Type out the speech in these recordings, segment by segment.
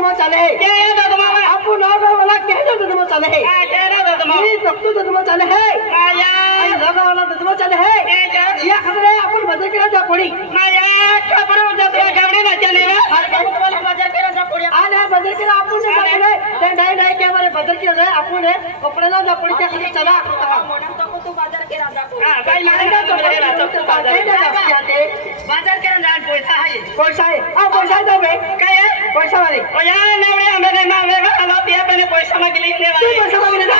ददमा चाले क्या ये ददमा आपको नागा वाला कहना ददमा चाले है क्या रे ददमा ये तख्तू ददमा चाले है माया नागा वाला ददमा चाले है ये खबर है अपन बदल के राजा पड़ी माया खबर जतरा गावड़ी ना चले हर काम वाले बाजार के राजा पड़ी आज है बदल के अपन ने जाने ते नहीं नहीं के हमारे बदल के राजा अपन ने कपड़े ना जा पड़ी के खाली चला मोडम तो को तू बाजार के राजा पड़ी हां भाई मानेगा तो मेरे राजा तो बाजार के राजा पैसा है हां पैसा दो बे क्या है पैसा वाले ओ यार नवरे हमें ना हमें हला पिया पने पैसा मांग लिखने तू वाले पैसा मांगने जा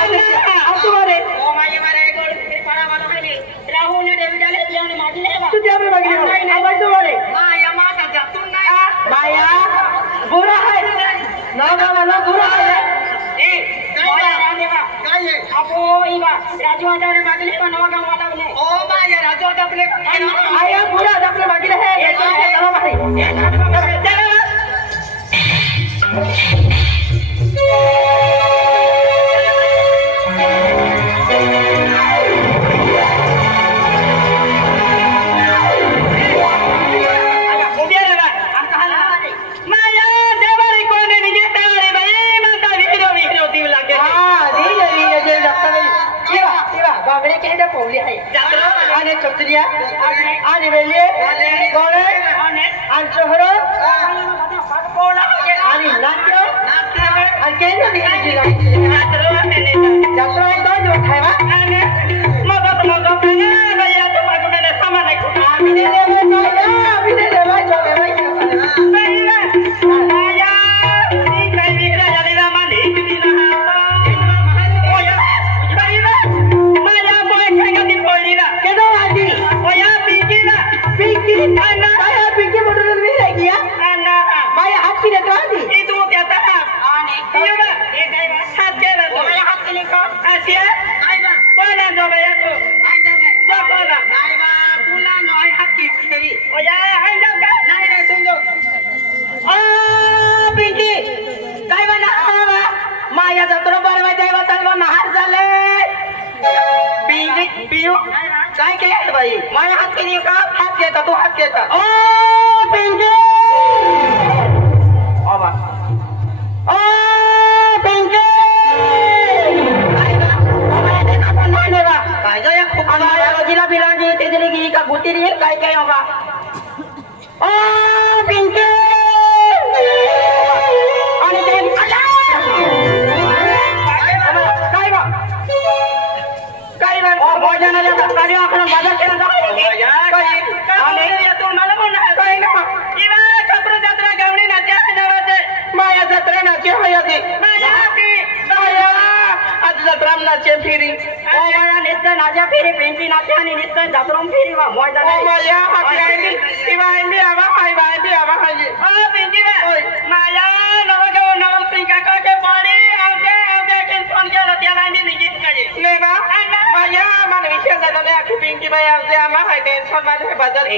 अब तुम्हारे ओ माये मारे गोल फिर पड़ा वाला है राहुल ने डेविड डाले दिया ने मांगी ले तू क्या मांग रहे हो अब तुम्हारे माया माता जतुन ना माया बुरा है नागा वाला बुरा है ए माया रानेवा काय है अपो इवा राजू आदा ने मांगी ले नवा गांव वाला ने ओ माया राजू आदा अपने आया बुरा अपने मांग रहे हैं ये तो चलो भाई चलो आने चतरिया आने वेलिए गोळे आणि शहर आणि नाट्य आणि केंद्र निघाली यात्रा एकदा जो खायवा मग भैया तो मागून सामान आहे आम्ही दिले आम्ही दिले बाय चले बाय माया ती काही विकला झालेला माने किती ना ओया बाईला माया बोय काय कधी पडलीला केदो आजी ओया पिकीला पिंकी आना बाया पिंकी बरोबर मी नाही गया आना बाया हात की देतो आजी ई तू त्याचा आणि एवढा हे काय हात गेला तो माझ्या हात केली का आसिया काय बा कोणा जो बाया तू आई जाऊ जा कोणा नाही बा तुला नाही हात की तरी ओया आई जाऊ का नाही नाही सुन जाऊ ओ पिंकी काय बना माया जत्रा बरवा जायवा चालवा महार झाले पिंकी पियू काय केलं बाई माया हात केली का हात घेता तू हात घेता ओ पिंकी बाबा ओ पिंकी काय का बाबा ते का पण नाही बा काय गं या खूप आला रोजीला बिलांगी ते दिली की का गुटी येईल काय काय बाबा ओ पिंकी आणि ते काय बा ओ भोजनाला गाडी आखून बाजार केला जा काय आणि तू मला बोल काय ना इवा खबर जत्रा गावडी नाच्या नावाचे माया जत्रा नाचे हयाती माया ती माया आज जत्रा नाचे फिरी ओ माया निस्त नाच्या फेरी पेंची नाचे आणि निस्त जत्रोम फेरी वा मोजा ओ माया हाती आईनी इवा आईनी आवा हाय बाय बी आवा हाय ओ पेंची बे माया नवगाव नव पिंका का के पाणी आवते के फोन केला त्याला आणि निघित काजे ले बा माया मन विचार दादा आखी पिंकी बाई आवते आमा हाय टेन्शन मध्ये बदल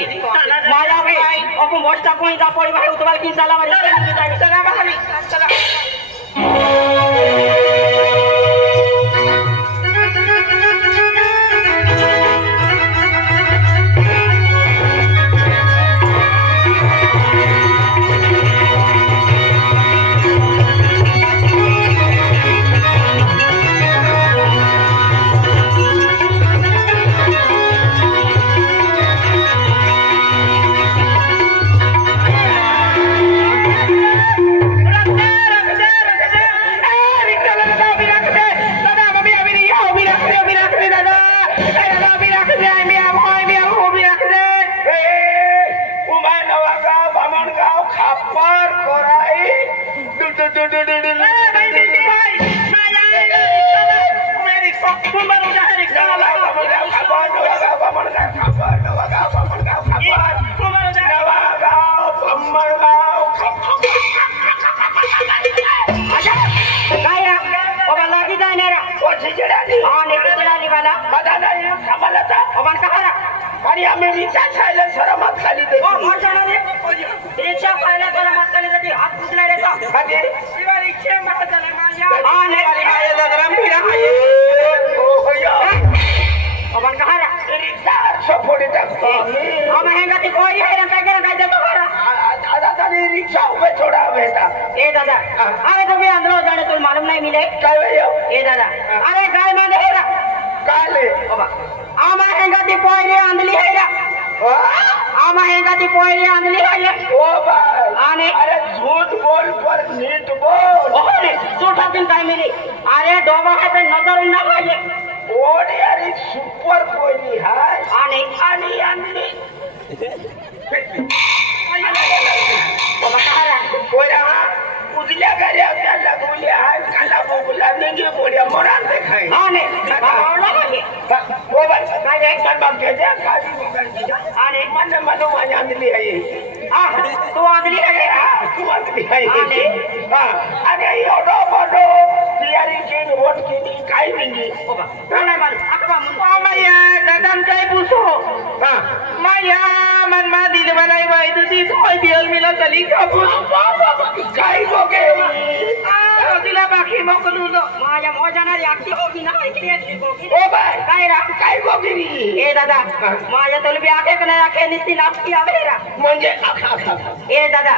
माया बे आपण मोठा कोणी जा पडी बाहेर उतवाल की चला मध्ये चला भावी चला आणि आम्ही रिक्षा खायला शरमात खाली रिक्षा खायला शरमात खाली जाते हात फुटला रे का शिवा रिक्षा मत झाले माझ्या माया जत्रा फिरा अपन कहा रा रिक्षा सपोर्ट टाकतो हम हेंगा ती कोई है रे काय देतो करा ताली रिक्शा पे छोड़ा बेटा ए दादा अरे तो भी अंदर जाने तो मालूम नहीं मिले काय भैया ए दादा अरे काय माने हेरा काले बाबा आमा हेंगा ती पोयरी आंधली हेरा आमा हेंगा ती पोयरी आंधली हेरा ओ भाई आने अरे झूठ बोल पर नीट बोल ओरे झूठा दिन काय मिली अरे डोबा है पे नजर ना आए ओडी अरे सुपर कोई है आने आणि आणि बाबा कहारा कोया उजल्या गाड्या त्याला बोल्या काला बोला नेगे बोल्या मोराल देखाय आने बाबा लगे ओ भाई काय रे मन बाप के जा खाली मोबाईल आने मन मनो माझ्या आणली आहे आ तू आंधली है तू आणली आहे हा अरे एवढो मोठो तियारी के वोट केली काय नाही बाबा काय मालूम अकबा माया दादा काय पुसो हा माया मन मा दिल बनाई बाई तुझी कोई दिल मिला चली कापूस काय गोगे तिला बाकी मोकलू लो माझ्या मोजाणारी आखी होगी ना इकडे याची होगी ओ बाय काय रा काय गोगिरी ए दादा माझ्या तोलबी आखे का नाही आखे निस्ती नाचती आवेरा म्हणजे आखा ए दादा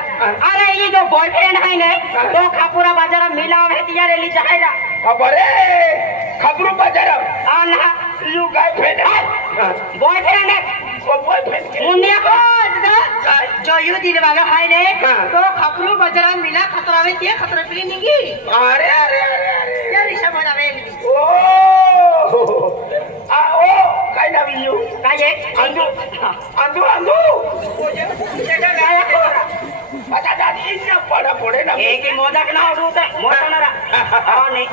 अरे ये जो बॉयफ्रेंड है ना तो खापुरा बाजारा मिलाव है तियारे ली जाएगा अबरे खबरू बाजार आना यू गाय फ्रेंड बॉयफ्रेंड है ओ बॉयफ्रेंड मुंडिया को दादा जो यू दिल वाला है ने तो खापुरा बाजारा मिला खतरा में ये खतरा पे नहीं अरे अरे अरे अरे क्या रिशा बनावे ओ आ ओ काय नाव यू काय है अंदू अंदू अंदू जगह गाया कोरा आता दादी इतना पडा पडे ना एक ही मोदक ना होता मोठा ना रा नहीं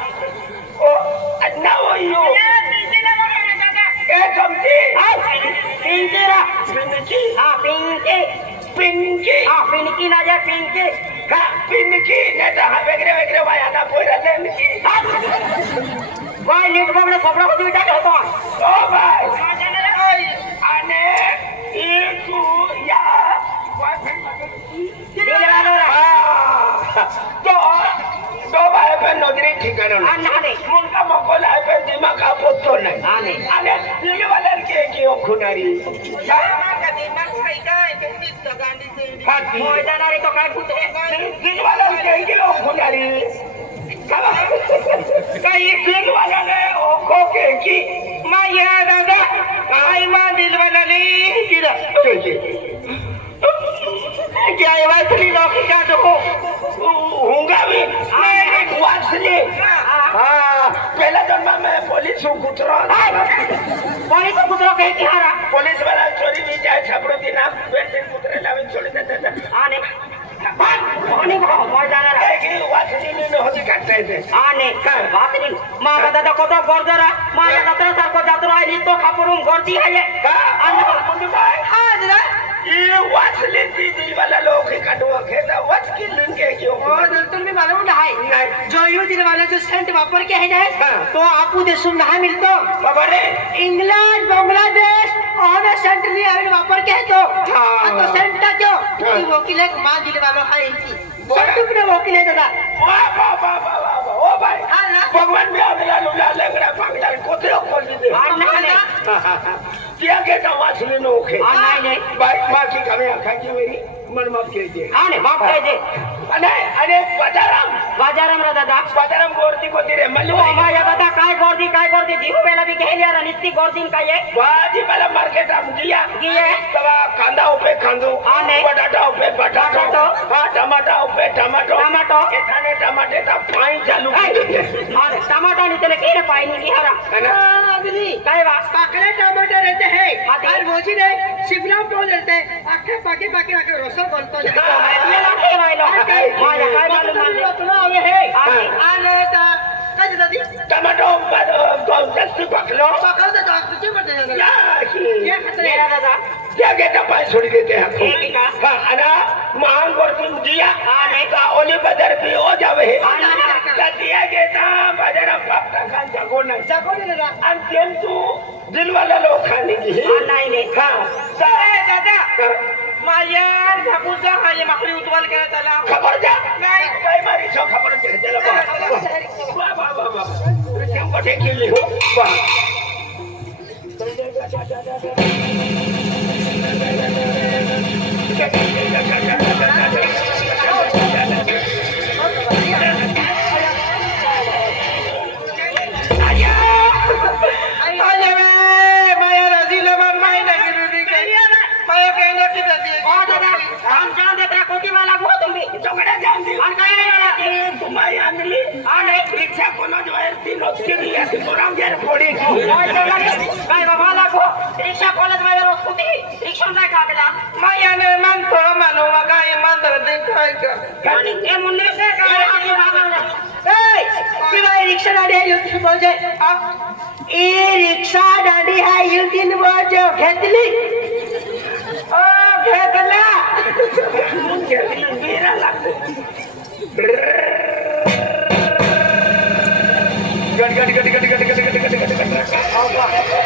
ओ अन्ना ओ यू ए समजी पिंकीरा पिंकी हाँ पिंकी पिंकी हाँ पिंकी ना जाए पिंकी का पिंकी नाही तर हा वेगळे वेगळे वायाना पोराले भाई नीट बघणं सगळं होती विचार होतो ओ बाय आणि ई तू या तो बाय पण नोकरी ठिकाण नाही मुलगा मोकला आहे पण दिमाग कापतो नाही आणि आणि दिलवाल्याला के की खुनारी होय जाणारे तो काय कुठे दिलवाल्याला के की खुनारी काही दिलवाल्याने ओखो के की माया दादा काय मा दिल बनाली किरा क्या वासली लोक का तो हुंगा भी मैं वासली हाँ पहला जन्म में पुलिस कुतरा कोणी तो कुत्रो काही की हारा पुलिस वाला चोरी भी जाए छपरो दिन आप पेंटिंग कुतरे लावे छोड़ देते आणि कोणी होय जाणार है कि वासली ने होती काटता है आणि वासनी माझा दादा कोतो गोरजरा माझ्या जत्रा सारखो जात्रो आहे तो खापरून गर्दी आहे आणि मुंडू बाय हा दादा ये वासली ती दिलवाला लोग काटवा खेता वाच की लिंके क्यों और तुम्ही मला म्हणता आहे जो यू दिल वाला जो सेंट वापर के है ना तो आपू देशून नाही मिळतो बाबा रे इंग्लंड बांग्लादेश और सेंट नहीं आवे वापर के है तो तो सेंट का जो की वकील है मां दिल वाला है सेंट के वकील है दादा वाह वाह वाह वाह वाह ओ भाई हां ना भगवान भी आगला लुला लगड़ा पागला कोते खोल दे हां ना क्या कहता वासली नो ओके हां नहीं भाई मां की कमी आखा की मेरी मन माफ कीजिए हां ने माफ कर दे अरे बाजाराम रा दादा बाजाराम गोरती को दिरे मल्लू माझ्या दादा काय गर्दी दिहू बेला भी कहलिया रा निस्ती गर्दी काय आहे भाजी मला मार्केट आम दिया दिए तवा कांदा उपे कांदो आणि बटाटा उपे बटाटो हाँ टमाटा उपे टमाटो टमाटो एथाने टमाटे ता पाई चालू और टमाटर नहीं चले के पाई नहीं की हारा है ना आदमी काय वा पाकळे टमाटर रहते हैं आदि- और भोजी ने शिमला बोल देते हैं आखे पाके पाके रखे रसो बोलतो ये लाखे राहिलो माझ्या काय मालूम तुला हवे हे आणि आले ता काय दादी टमाटो जास्ती पकलो पाकळते तो तुझे मध्ये या ये की खतरे मेरा दादा क्या कहता पाई छोड़ देते हैं ठीक है। हाँ अना मांग और तुम दिया हाँ, नहीं। का ओली बाजार भी हो जावे हाँ, नहीं। का दिया कहता बाजार पाप का जगो नहीं जागो दे दादा आणि तेम तू दिल वाला लोग खाने की नाही नाही हाँ ए दादा माया झापूचा खाली माकडी उतवाल केला त्याला खबर जा नाही काय मारी छो खबर दे चला वाह वाह वाह वाह तुम को देख ली हो वाह आमच्या जत्रा कोटी मला गो तुम्ही जोगड्या जाऊन दे. आणि काय नाही मला तुम्हाला आणली आणि रिक्षा कोणाच बाहेर ती नोकरी दिली अशी तुराम जर फोडी काय बाबा लागो रिक्षा कॉलेज मध्ये रोज कुठे रिक्षा नाही काढला मायाने म्हणतो म्हणू काय मंत्र ते काय कर आणि ते मुन्ने से रिक्षा गाडी आहे बोलते ई रिक्षा गाडी आहे युतीन बोलतो घेतली ओ घेतला मेरा लागतो गट गट गट गट गट गट गट गट गट गट